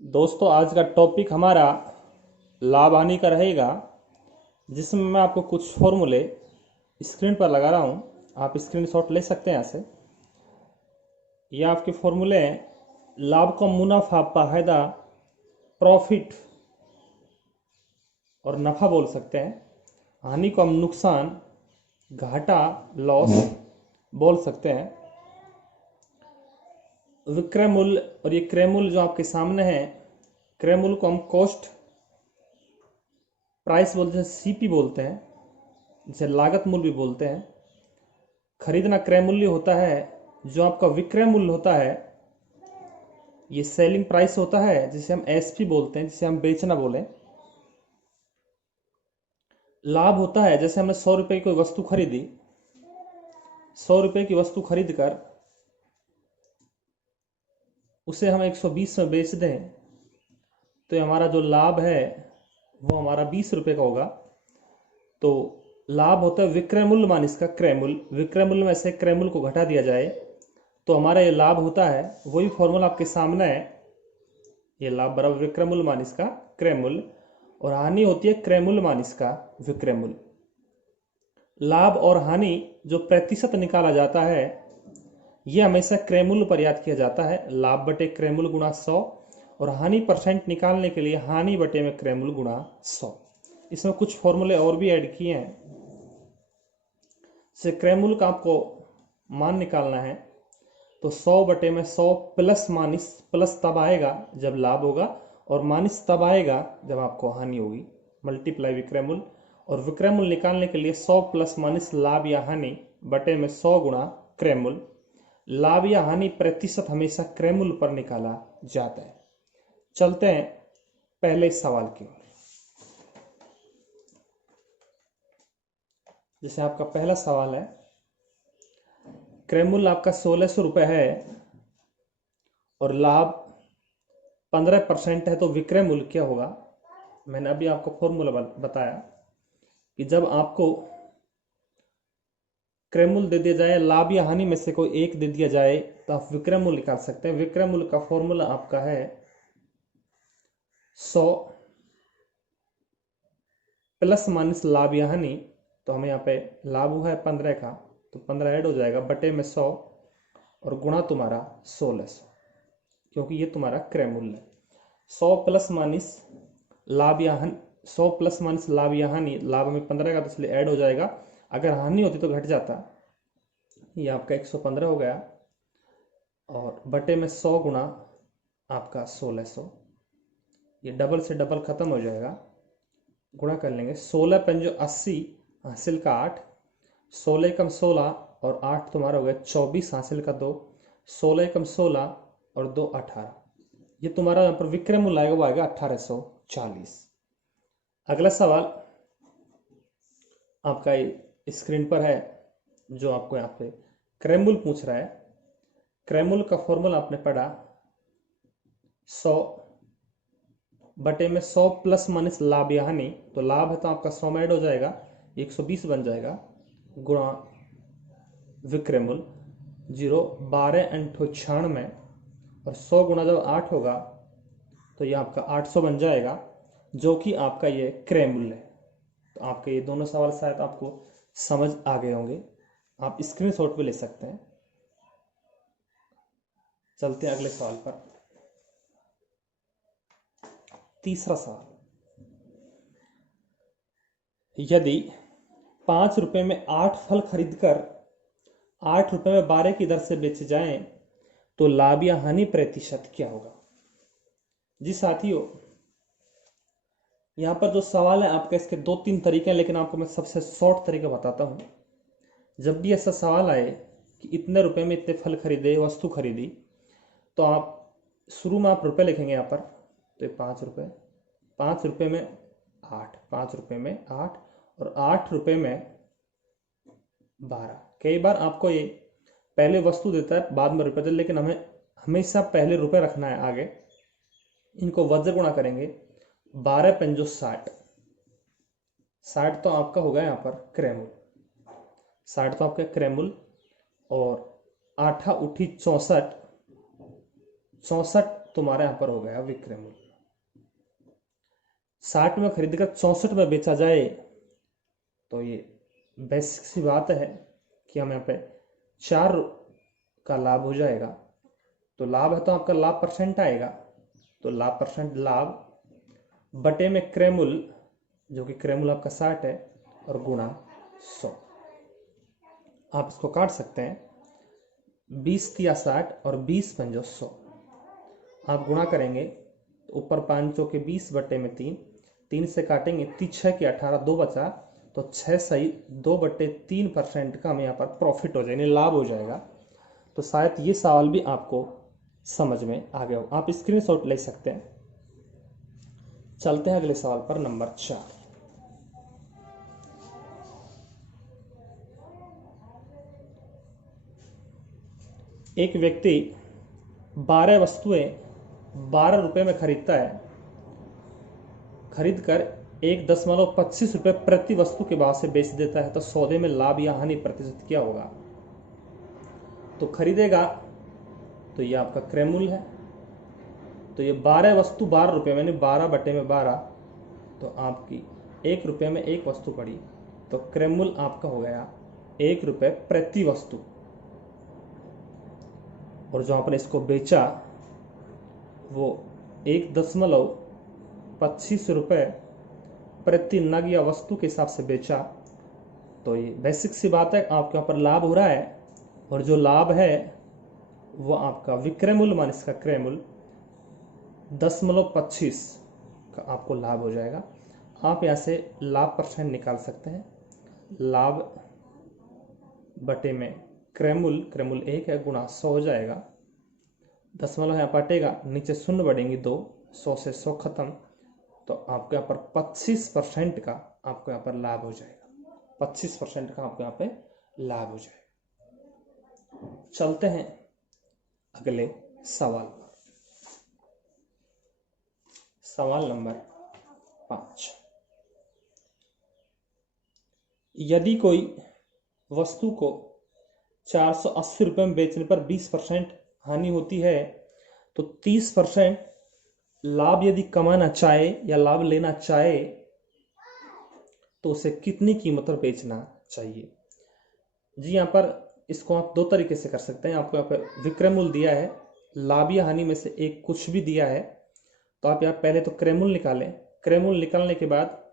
दोस्तों, आज का टॉपिक हमारा लाभ हानि का रहेगा, जिसमें मैं आपको कुछ फॉर्मूले स्क्रीन पर लगा रहा हूँ। आप स्क्रीनशॉट ले सकते हैं यहाँ से। ये आपके फॉर्मूले हैं। लाभ को मुनाफा, फायदा, प्रॉफिट और नफ़ा बोल सकते हैं। हानि को हम नुकसान, घाटा, लॉस बोल सकते हैं। विक्रय मूल्य और ये क्रय मूल्य जो आपके सामने है, क्रय मूल्य को हम कॉस्ट प्राइस बोलते हैं, सीपी बोलते हैं, जिसे लागत मूल्य भी बोलते हैं। खरीदना क्रय मूल्य होता है। जो आपका विक्रय मूल्य होता है, ये सेलिंग प्राइस होता है, जिसे हम एसपी बोलते हैं, जिसे हम बेचना बोलें। लाभ होता है, जैसे हमने 100 रुपए की कोई वस्तु खरीदी, 100 रुपए की वस्तु खरीद कर उसे हम 120 में बेच दें, तो ये हमारा जो लाभ है वो हमारा 20 रुपए का होगा। तो लाभ होता है विक्रय मूल्य मान इसका क्रय मूल्य। विक्रय मूल्य में से क्रय मूल्य को घटा दिया जाए तो हमारा ये लाभ होता है। वही फॉर्मूला आपके सामने है। ये लाभ बराबर विक्रय मूल्य मान इसका क्रय मूल्य, और हानि होती है क्रय मूल्य मान इसका विक्रय मूल्य। लाभ और हानि जो प्रतिशत निकाला जाता है, यह हमेशा क्रय मूल्य पर याद किया जाता है। लाभ बटे क्रय मूल्य गुणा 100, और हानि परसेंट निकालने के लिए हानि बटे में क्रय मूल्य गुणा 100। इसमें कुछ फॉर्मूले और भी ऐड किए हैं। से क्रय मूल्य का आपको मान निकालना है, तो 100 बटे में 100 प्लस माइनस, प्लस तब आएगा जब लाभ होगा, और माइनस तब आएगा जब आपको हानि होगी। मल्टीप्लाई विक्रय मूल्य, और विक्रय मूल्य निकालने के लिए 100 प्लस माइनस लाभ या हानि बटे में 100 गुणा क्रय मूल्य। लाभ या हानि प्रतिशत हमेशा क्रय मूल्य पर निकाला जाता है। चलते हैं पहले सवाल की ओर। जैसे आपका पहला सवाल है, क्रय मूल्य आपका 1600 रुपये है और लाभ 15% है, तो विक्रय मूल्य क्या होगा। मैंने अभी आपको फॉर्मूला बताया कि जब आपको क्रय मूल्य दे दिया जाए, लाभ या हानि में से कोई एक दे दिया जाए, तो आप विक्रय मूल्य निकाल सकते हैं। विक्रय मूल्य का फॉर्मूला आपका है 100 प्लस माइनस लाभ या हानि। तो हमें यहाँ पे लाभ हुआ है 15 का, तो 15 ऐड हो जाएगा बटे में 100, और गुणा तुम्हारा 1600, क्योंकि ये तुम्हारा क्रय मूल्य है। 100 प्लस माइनस लाभ या हानि, 100 प्लस माइनस लाभ या हानि, लाभ में 15 का, तो इसलिए ऐड हो जाएगा। अगर हानि होती तो घट जाता। ये आपका 115 हो गया, और बटे में 100 गुणा आपका 1600। ये डबल से डबल खत्म हो जाएगा, गुणा कर लेंगे। 16 पंजो 80, हासिल का 8, 16 कम 16 और 8 तुम्हारा हो गया 24, हासिल का 2, 16 कम 16 और 2 18। ये तुम्हारा यहाँ पर विक्रय मूल्य आएगा, वो आएगा 1840। अगला सवाल आपका स्क्रीन पर है, जो आपको यहाँ पे क्रय मूल्य पूछ रहा है। क्रय मूल्य का फॉर्मूला आपने पढ़ा 100 बटे में 100 प्लस माइनस लाभ या हानि। तो लाभ है तो आपका 100 में ऐड हो जाएगा, 120 बन जाएगा, गुणा विक्रय मूल्य 0 12 अंठो 96, और 100 गुणा जब 8 होगा तो ये आपका 800 बन जाएगा, जो कि आपका ये क्रय मूल्य है। तो आपके ये दोनों सवाल शायद आपको समझ आ गए होंगे। आप स्क्रीनशॉट भी ले सकते हैं। चलते हैं अगले सवाल पर। तीसरा सवाल, यदि 5 रुपए में 8 फल खरीदकर 8 रुपए में 12 की दर से बेचे जाएं, तो लाभ या हानि प्रतिशत क्या होगा। जी साथियों, यहां पर जो सवाल है आपका, इसके 2-3 तरीके हैं, लेकिन आपको मैं सबसे शॉर्ट तरीका बताता हूं। जब भी ऐसा सवाल आए कि इतने रुपए में इतने फल खरीदे, वस्तु खरीदी, तो आप शुरू में आप रुपए लिखेंगे यहाँ पर। तो ये 5 रुपए, 5 रुपए में 8, 5 रुपए में 8, और 8 रुपए में 12। कई बार आपको ये पहले वस्तु देता है, बाद में रुपए देता है, लेकिन हमें हमेशा पहले रुपए रखना है आगे। इनको वज्र गुणा करेंगे, 12 पंजो 60, 60 तो आपका होगा यहाँ पर क्रय मूल्य, 60 तो आपका क्रय मूल्य, और 8 उठी 64, 64 तुम्हारे यहाँ पर हो गया विक्रय मूल्य। 60 में खरीद कर 64 में बेचा जाए तो ये बेसिक सी बात है कि हम यहाँ पे 4 का लाभ हो जाएगा। तो लाभ है तो आपका लाभ परसेंट आएगा, तो लाभ परसेंट लाभ बटे में क्रय मूल्य, जो कि क्रय मूल्य आपका 60 है, और गुणा 100। आप इसको काट सकते हैं, 20 तिया 60 और 20 पंजो 100। आप गुणा करेंगे तो ऊपर 5 चौके 20 बटे में 3, 3 से काटेंगे 3 6 के 18, 2 बचा, तो 6 सही 2/3% का हमें यहाँ पर प्रॉफिट हो जाएगा, लाभ हो जाएगा। तो शायद ये सवाल भी आपको समझ में आ गया हो, आप स्क्रीनशॉट ले सकते हैं। चलते हैं अगले सवाल पर, नंबर 4। एक व्यक्ति 12 वस्तुएं 12 रुपए में खरीदता है, खरीद कर 1.25 रुपए प्रति वस्तु के भाव से बेच देता है, तो सौदे में लाभ या हानि प्रतिशत क्या होगा? तो खरीदेगा तो ये आपका क्रय मूल्य है, तो ये 12 वस्तु 12 रुपए में, 12 बटे में 12, तो आपकी 1 रुपये में 1 वस्तु पड़ी, तो क्रय मूल्य आपका हो गया 1 रुपये प्रति वस्तु। और जो आपने इसको बेचा वो 1.25 रुपये प्रति नग या वस्तु के हिसाब से बेचा। तो ये बेसिक सी बात है, आपके यहाँ पर लाभ हो रहा है, और जो लाभ है वो आपका विक्रय मूल्य मान इसका क्रय मूल्य 0.25 का आपको लाभ हो जाएगा। आप यहाँ से लाभ परसेंट निकाल सकते हैं, लाभ बटे में क्रय मूल्य 1 है, गुणा 100 हो जाएगा। दशमलव यहाँ पटेगा, नीचे शून्य बढ़ेंगे 2, 100 से 100 खत्म, तो आपको यहाँ पर 25% का आपको यहाँ पर लाभ हो जाएगा। 25% का आपको यहाँ पे लाभ हो जाएगा। चलते हैं अगले सवाल पर, सवाल नंबर 5। यदि कोई वस्तु को 480 रुपये में बेचने पर 20% हानि होती है, तो 30% लाभ यदि कमाना चाहे या लाभ लेना चाहे तो उसे कितनी कीमत पर बेचना चाहिए? जी यहाँ पर इसको आप 2 तरीके से कर सकते हैं। आपको यहाँ पर विक्रय मूल्य दिया है, लाभ या हानि में से एक कुछ भी दिया है, तो आप यहाँ पहले तो क्रय मूल्य निकालें। क्रय मूल्य निकालने के बाद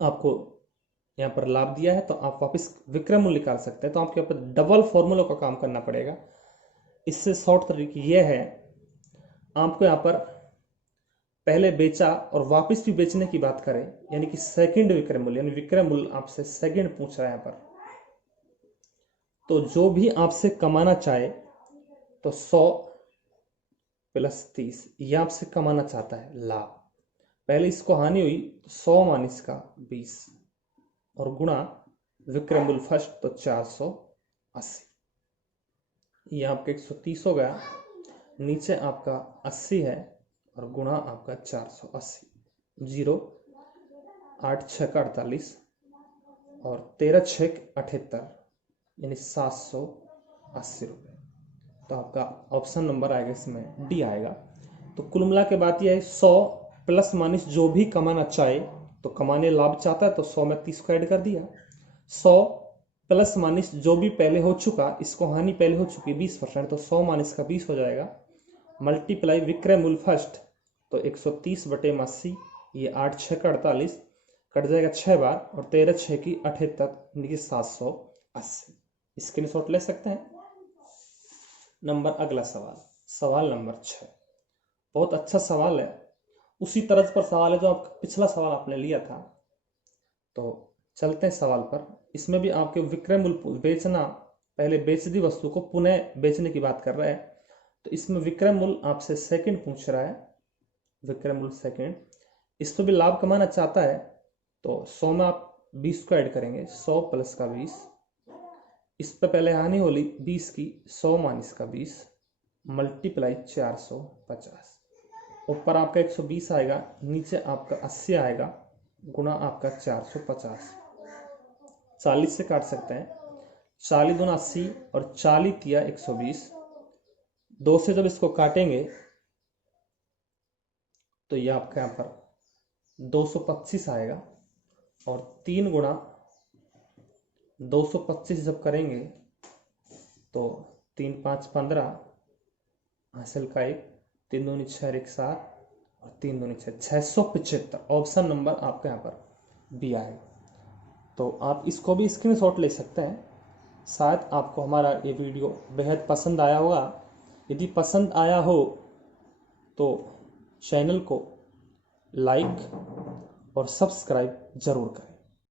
आपको यहाँ पर लाभ दिया है तो आप वापस विक्रय मूल्य निकाल सकते हैं। तो आपके यहाँ पर डबल फॉर्मूला का काम करना पड़ेगा। इससे शॉर्ट तरीके यह है, आपको यहाँ पर पहले बेचा और वापस भी बेचने की बात करें, यानी कि सेकंड विक्रय मूल्य, यानी विक्रय मूल्य आपसे सेकंड पूछ रहा है यहाँ पर, तो जो भी आपसे कमाना चाहे तो 100 + 30 यह आपसे कमाना चाहता है लाभ। पहले इसको हानि हुई तो 100 मान इसका 20 और गुणा विक्रय मूल्य फर्स्ट तो 480, यह आपका 130 हो गया, नीचे आपका 80 है और गुणा आपका 480, 0 8 6 का 48 और 13 6 78, यानी 780 रुपये। तो आपका ऑप्शन नंबर आएगा इसमें डी आएगा। तो कुल मिला के बात यह है, 100 प्लस माइनस जो भी कमाना चाहे, तो कमाने लाभ चाहता है तो 100 में 30 को ऐड कर दिया, 100 प्लस माइनस जो भी पहले हो चुका, इसको हानि पहले हो चुकी 20%, तो 100 माइनस का 20 हो जाएगा, मल्टीप्लाई विक्रय मूल्य फर्स्ट तो 130 बटे 80, ये 8 6 का 48 कट जाएगा 6 बार और 13 6 की 78, यानी 780। स्क्रीनशॉट ले सकते हैं। नंबर अगला सवाल, सवाल नंबर 6, बहुत अच्छा सवाल है, उसी तरह पर सवाल है जो आपका पिछला सवाल आपने लिया था। तो चलते हैं सवाल पर। इसमें भी आपके विक्रय मूल्य बेचना, पहले बेच दी वस्तु को पुनः बेचने की बात कर रहा है, तो इसमें विक्रय मूल्य आपसे सेकंड पूछ रहा है, विक्रय मूल्य सेकंड। इसको भी लाभ कमाना चाहता है तो 100 में आप 20 को ऐड करेंगे, 100 प्लस का 20, इस पर पहले हानि होली 20 की, 100 माइनस का 20 मल्टीप्लाई 450, ऊपर आपका 120 आएगा, नीचे आपका 80 आएगा, गुणा आपका 450, 40 से काट सकते हैं, 40 दूना 80 और 40 तिया 120, 2 से जब इसको काटेंगे तो ये आपका यहाँ पर 225 आएगा। और 3 गुणा 225 जब करेंगे तो 3 5 15, हासिल का 1, 3 दूनी 6 1 7 और 3 दूनी 6, 675। ऑप्शन नंबर आपका यहाँ पर बी आएगा। तो आप इसको भी स्क्रीनशॉट ले सकते हैं। शायद आपको हमारा ये वीडियो बेहद पसंद आया होगा। यदि पसंद आया हो तो चैनल को लाइक और सब्सक्राइब जरूर करें।